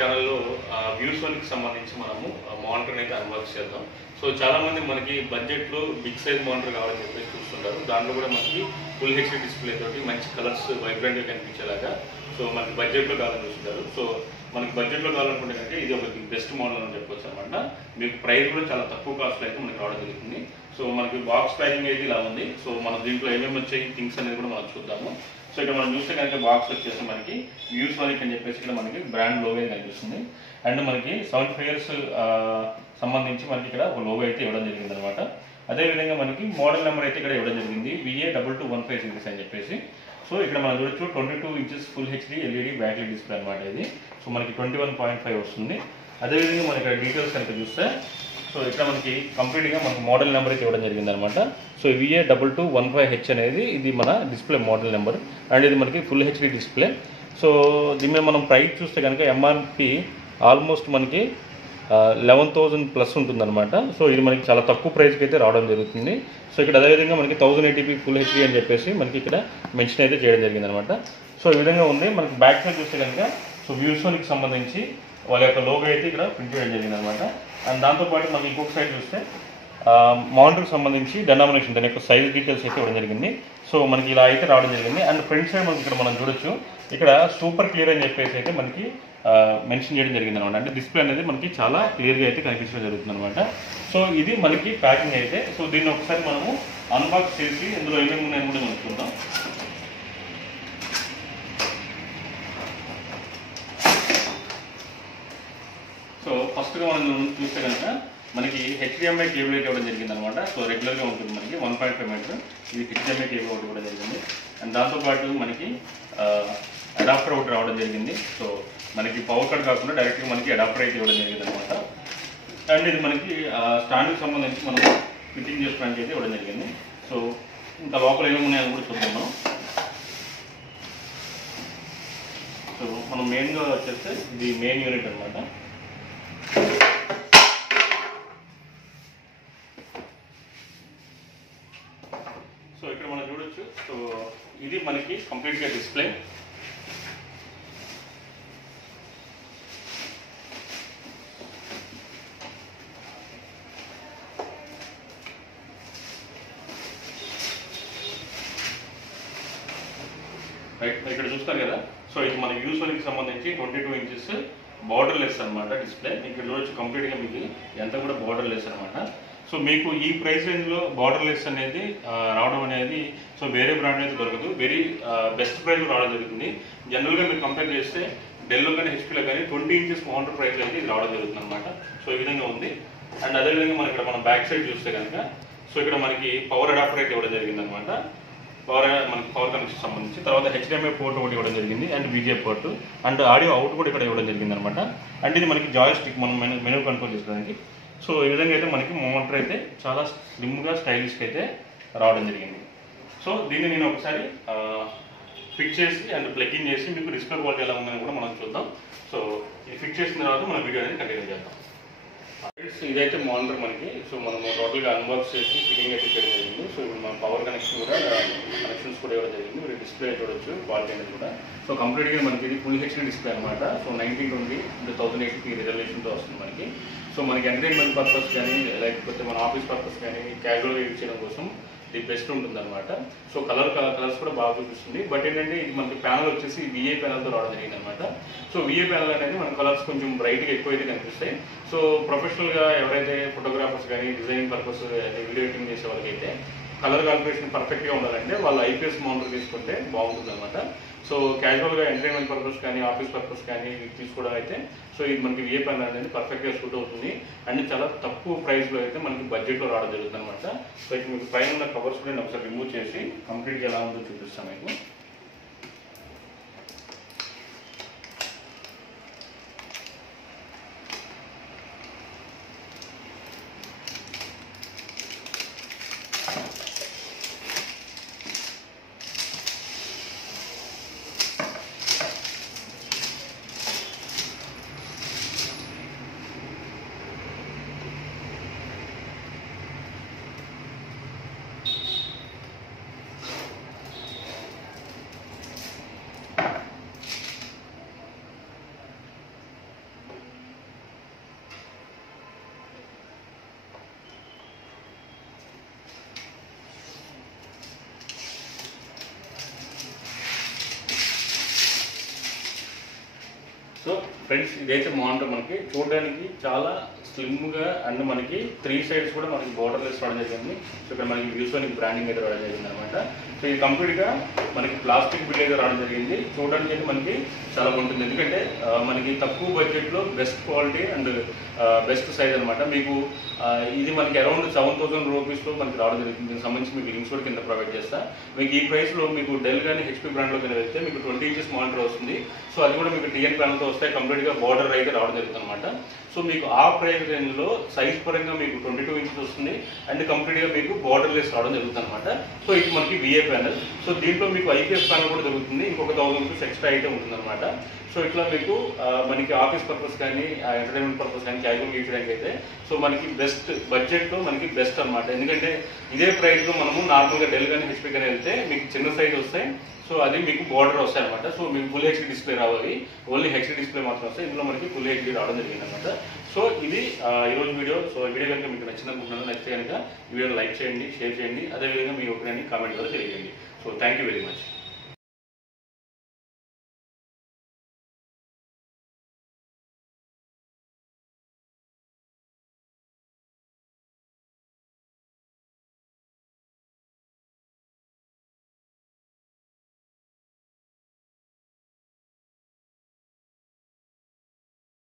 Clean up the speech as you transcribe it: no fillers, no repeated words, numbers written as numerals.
ఛానల్లో ViewSonic సంబంధించి మనము మానిటర్ని అయితే అన్బాక్స్ చేద్దాం. సో చాలామంది మనకి బడ్జెట్లో బిగ్ సైజ్ మానిటర్ కావాలని చెప్పేసి చూస్తుంటారు. దాంట్లో కూడా మనకి ఫుల్ హెచ్డీ డిస్ప్లే తోటి మంచి కలర్స్ వైబ్రెంట్గా కనిపించేలాగా సో మనకి బడ్జెట్లో కావాలని చూస్తుంటారు. సో మనకి బడ్జెట్లో కావాలనుకుంటే కనుక ఇది ఒక బెస్ట్ మోడల్ అని చెప్పొచ్చు అనమాట. మీకు ప్రైస్ కూడా చాలా తక్కువ కాస్ట్లో అయితే మనకి రావడం జరుగుతుంది. సో మనకి బాక్స్ ప్యాకింగ్ అయితే ఇలా ఉంది. సో మనం దీంట్లో ఏమేమి వచ్చాయి థింగ్స్ అనేది కూడా మనం చూద్దాము. సో ఇక్కడ మనం చూస్తే కనుక బాక్స్ వచ్చేసి మనకి ViewSonic అని చెప్పేసి ఇక్కడ మనకి బ్రాండ్ లోగో కనిపిస్తుంది. అండ్ మనకి 75 years సంబంధించి మనకి ఇక్కడ ఒక లోగో అయితే ఇవ్వడం జరిగింది అనమాట. అదేవిధంగా మనకి మోడల్ నెంబర్ అయితే ఇక్కడ ఇవ్వడం జరిగింది VA2215 అని చెప్పేసి. సో ఇక్కడ మనం చూడొచ్చు 22 inches full HD LED backlight display అనమాట ఇది. సో మనకి 21.5 వస్తుంది. అదేవిధంగా మనకి ఇక్కడ డీటెయిల్స్ కనుక చూస్తే సో ఇక్కడ మనకి కంప్లీట్గా మనకు మోడల్ నెంబర్ అయితే ఇవ్వడం జరిగింది అనమాట. సో VA2215H అనేది ఇది మన డిస్ప్లే మోడల్ నెంబర్ అండ్ ఇది మనకి ఫుల్ హెచ్డీ డిస్ప్లే. సో దీని మీద మనం ప్రైస్ చూస్తే కనుక ఎంఆర్పి ఆల్మోస్ట్ మనకి 11,000 ప్లస్ ఉంటుందన్నమాట. సో ఇది మనకి చాలా తక్కువ ప్రైస్కి అయితే రావడం జరుగుతుంది. సో ఇక్కడ అదేవిధంగా మనకి 1080p ఫుల్ హెచ్డీ అని చెప్పేసి మనకి ఇక్కడ మెన్షన్ అయితే చేయడం జరిగింది అనమాట. సో ఈ విధంగా ఉంది. మనకి బ్యాక్ సైడ్ చూస్తే కనుక సో ViewSonic సంబంధించి వాళ్ళ యొక్క లోగో అయితే ఇక్కడ ప్రింట్ చేయడం జరిగింది అనమాట. అండ్ దాంతోపాటు మనకి ఇంకొక సైడ్ చూస్తే మానిటర్కి సంబంధించి డెనామినేషన్ దాని యొక్క సైజ్ డీటెయిల్స్ అయితే ఇవ్వడం జరిగింది. సో మనకి ఇలా అయితే రావడం జరిగింది. అండ్ ఫ్రంట్ సైడ్ మనకి ఇక్కడ మనం చూడొచ్చు ఇక్కడ సూపర్ క్లియర్ అని చెప్పేసి అయితే మనకి మెన్షన్ చేయడం జరిగింది అనమాట. అంటే డిస్ప్లే అనేది మనకి చాలా క్లియర్గా అయితే కనిపించడం జరుగుతుంది అనమాట. సో ఇది మనకి ప్యాకింగ్ అయితే. సో దీన్ని ఒకసారి మనము అన్బాక్స్ చేసి ఇందులో ఏమేమి ఉన్నాయని కూడా మనం చూద్దాం. సో ఫస్ట్గా మనం చూస్తే కనుక మనకి HDMI కేబుల్ అయితే ఇవ్వడం జరిగింది అనమాట. సో రెగ్యులర్గా ఉంటుంది మనకి 1.5 మీటర్ ఇది HDMI కేబుల్ ఒకటి ఇవ్వడం జరిగింది. అండ్ దాంతోపాటు మనకి అడాప్టర్ ఒకటి రావడం జరిగింది. సో మనకి పవర్ కట్ కాకుండా డైరెక్ట్గా మనకి అడాప్టర్ అయితే ఇవ్వడం జరిగింది అనమాట. అండ్ ఇది మనకి స్టాండ్కి సంబంధించి మనం ఫిట్టింగ్ చేసుకోవడానికి అయితే ఇవ్వడం జరిగింది. సో ఇంకా లోపల ఏమేమి ఉన్నాయని కూడా చూద్దాం. సో మనం మెయిన్గా వచ్చేస్తే ఇది మెయిన్ యూనిట్ అనమాట. సో ఇక్కడ మనం చూడొచ్చు. సో ఇది మనకి కంప్లీట్గా డిస్ప్లే. రైట్ ఇక్కడ చూస్తారు కదా. సో ఇది మన ViewSonic సంబంధించి 22 inches బార్డర్ లెస్ అనమాట డిస్ప్లే. ఇక్కడ చూడొచ్చు కంప్లీట్గా మీకు ఎంత కూడా బార్డర్ లెస్ అనమాట. సో మీకు ఈ ప్రైస్ రేంజ్లో బార్డర్ లెస్ అనేది రావడం అనేది సో వేరే బ్రాండ్ అయితే దొరకదు. వెరీ బెస్ట్ ప్రైస్లో రావడం జరుగుతుంది. జనరల్గా మీరు కంపేర్ చేస్తే డెల్లో కానీ హెచ్పీలో కానీ 20 inches మౌంటర్ ప్రైస్ అయితే ఇది రావడం జరుగుతుంది అనమాట. సో ఈ విధంగా ఉంది. అండ్ అదేవిధంగా మనం ఇక్కడ మనం బ్యాక్ సైడ్ చూస్తే కనుక సో ఇక్కడ మనకి పవర్ అడాప్టర్ అయితే ఇవ్వడం జరిగింది అనమాట. మనకి పవర్ కనెక్షన్ సంబంధించి తర్వాత HDMI పోర్ట్ ఒకటి ఇవ్వడం జరిగింది and VGA port and audio out కూడా ఇక్కడ ఇవ్వడం జరిగింది అనమాట. అండ్ ఇది మనకి జాయ్ స్టిక్ మనం మెనూ కంట్రోల్ చేసుకోవడానికి. సో ఈ విధంగా అయితే మనకి మానిటర్ అయితే చాలా స్లిమ్గా స్టైలిష్గా అయితే రావడం జరిగింది. సో దీన్ని నేను ఒకసారి ఫిట్ చేసి అండ్ ప్లగ్ఇన్ చేసి మీకు డిస్ప్లే క్వాలిటీ ఎలా ఉందని కూడా మనం చూద్దాం. సో ఇది ఫిట్ చేసిన తర్వాత మన వీడియో అనేది కంటిన్యూ చేద్దాం. ఇదైతే మానిటర్ మనకి. సో మనము టోటల్గా అన్బాక్స్ చేసి ఫిట్టింగ్ అయితే చేయడం జరిగింది. సో ఇప్పుడు మన పవర్ కనెక్షన్స్ కూడా ఇవ్వడం జరిగింది. మీరు డిస్ప్లే చూడొచ్చు క్వాలిటీ అనేది కూడా. సో కంప్లీట్గా మనకి ఇది ఫుల్ హెచ్డీ డిస్ప్లే అనమాట. సో 1920x1080p రిజల్యూషన్తో వస్తుంది మనకి. సో మనకి ఎంటర్టైన్మెంట్ పర్పస్ కానీ లేకపోతే మన ఆఫీస్ పర్పస్ కానీ క్యాజువల్గా యూజ్ చేయడం కోసం ఇది బెస్ట్ ఉంటుంది అనమాట. సో కలర్స్ కూడా బాగా చూపిస్తుంది. బట్ ఏంటంటే ఇది మనకి ప్యానల్ వచ్చేసి VA ప్యానల్తో రావడం జరిగింది అనమాట. సో VA ప్యానల్ అనేది మన కలర్స్ కొంచెం బ్రైట్గా ఎక్కువ అయితే కనిపిస్తాయి. సో ప్రొఫెషనల్గా ఎవరైతే ఫోటోగ్రాఫర్స్ కానీ డిజైనింగ్ పర్పస్ వీడియో ఎడిటింగ్ చేసే వాళ్ళకైతే కలర్ కాలిబ్రేషన్ పర్ఫెక్ట్గా ఉండాలంటే వాళ్ళు IPS మౌంటర్ తీసుకుంటే బాగుంటుంది అనమాట. సో క్యాజువల్గా ఎంటర్టైన్మెంట్ పర్పస్ కానీ ఆఫీస్ పర్పస్ కానీ తీసుకోవడం అయితే సో ఇది మనకి VA ప్యానల్ అనేది పర్ఫెక్ట్గా సూట్ అవుతుంది. అండ్ చాలా తక్కువ ప్రైస్లో అయితే మనకి బడ్జెట్లో రావడం జరుగుతుంది అనమాట. సో ఇక్కడ మీకు పైన ఉన్న కవర్స్ కూడా నేను ఒకసారి రిమూవ్ చేసి కంప్లీట్గా ఎలా ఉందో చూపిస్తాను మీకు. ఫ్రెండ్స్ ఇదైతే మానిటర్ మనకి చూడడానికి చాలా స్లిమ్గా అండ్ మనకి 3 సైడ్స్ కూడా మనకి బోర్డర్లెస్ రావడం జరిగింది. సో ఇక్కడ మనకి ViewSonic బ్రాండింగ్ అయితే రావడం జరిగింది అనమాట. సో ఇది కంప్లీట్గా మనకి ప్లాస్టిక్ బిల్ అయితే రావడం జరిగింది. చూడడానికి అయితే మనకి చాలా బాగుంటుంది, ఎందుకంటే మనకి తక్కువ బడ్జెట్లో best quality and best size అనమాట. మీకు ఇది మనకి అరౌండ్ 7,000 రూపీస్లో మనకి రావడం జరుగుతుంది. దీనికి సంబంధించి మీకు లింక్స్ కూడా కింద ప్రొవైడ్ చేస్తా. మీకు ఈ ప్రైస్లో మీకు డెల్ కానీ HP బ్రాండ్లో కానీ వెళ్తే మీకు 20 ఇంచెస్ మానిటర్ వస్తుంది. సో అది కూడా మీకు TN ప్యానల్తో వస్తాయి. కంప్లీట్గా బార్డర్ అయితే రావడం జరుగుతుంది అనమాట. సో మీకు ఆ ప్రైస్ రేంజ్లో సైజ్ పరంగా మీకు 22 ఇంచెస్ వస్తుంది అండ్ కంప్లీట్గా మీకు బార్డర్లెస్ రావడం జరుగుతుంది అనమాట. సో ఇది మనకి VA ప్యానల్. సో దీంట్లో మీకు IPS ప్యానల్ కూడా దొరుకుతుంది, ఇంకొక 1000 రూపీస్ ఎక్స్ట్రా అయితే ఉంటుంది అనమాట. సో ఇట్లా మీకు మనకి ఆఫీస్ పర్పస్ కానీ ఎంటర్టైన్మెంట్ పర్పస్ కానీ క్యాజువల్ యూజ్ చేయడానికి అయితే సో మనకి బెస్ట్ బడ్జెట్లో మనకి బెస్ట్ అనమాట. ఎందుకంటే ఇదే ప్రైస్లో మనము నార్మల్గా డెల్ కానీ HP కానీ వెళ్తే మీకు చిన్న సైజ్ వస్తాయి. సో అది మీకు బార్డర్ వస్తాయి అనమాట. సో మీకు ఫుల్ HD డిస్ప్లే రావాలి, ఓన్లీ HD డిస్ప్లే మాత్రం వస్తాయి. ఇందులో మనకి ఫుల్ HD రావడం జరిగింది అనమాట. సో ఇది ఈరోజు వీడియో. సో ఈ వీడియో కనుక మీకు నచ్చిందనుకుంటున్నాను. నచ్చితే కనుక ఈ వీడియోని లైక్ చేయండి, షేర్ చేయండి, అదేవిధంగా మీ ఒపీనియన్ని కామెంట్ ద్వారా తెలియజేయండి. So thank you very much.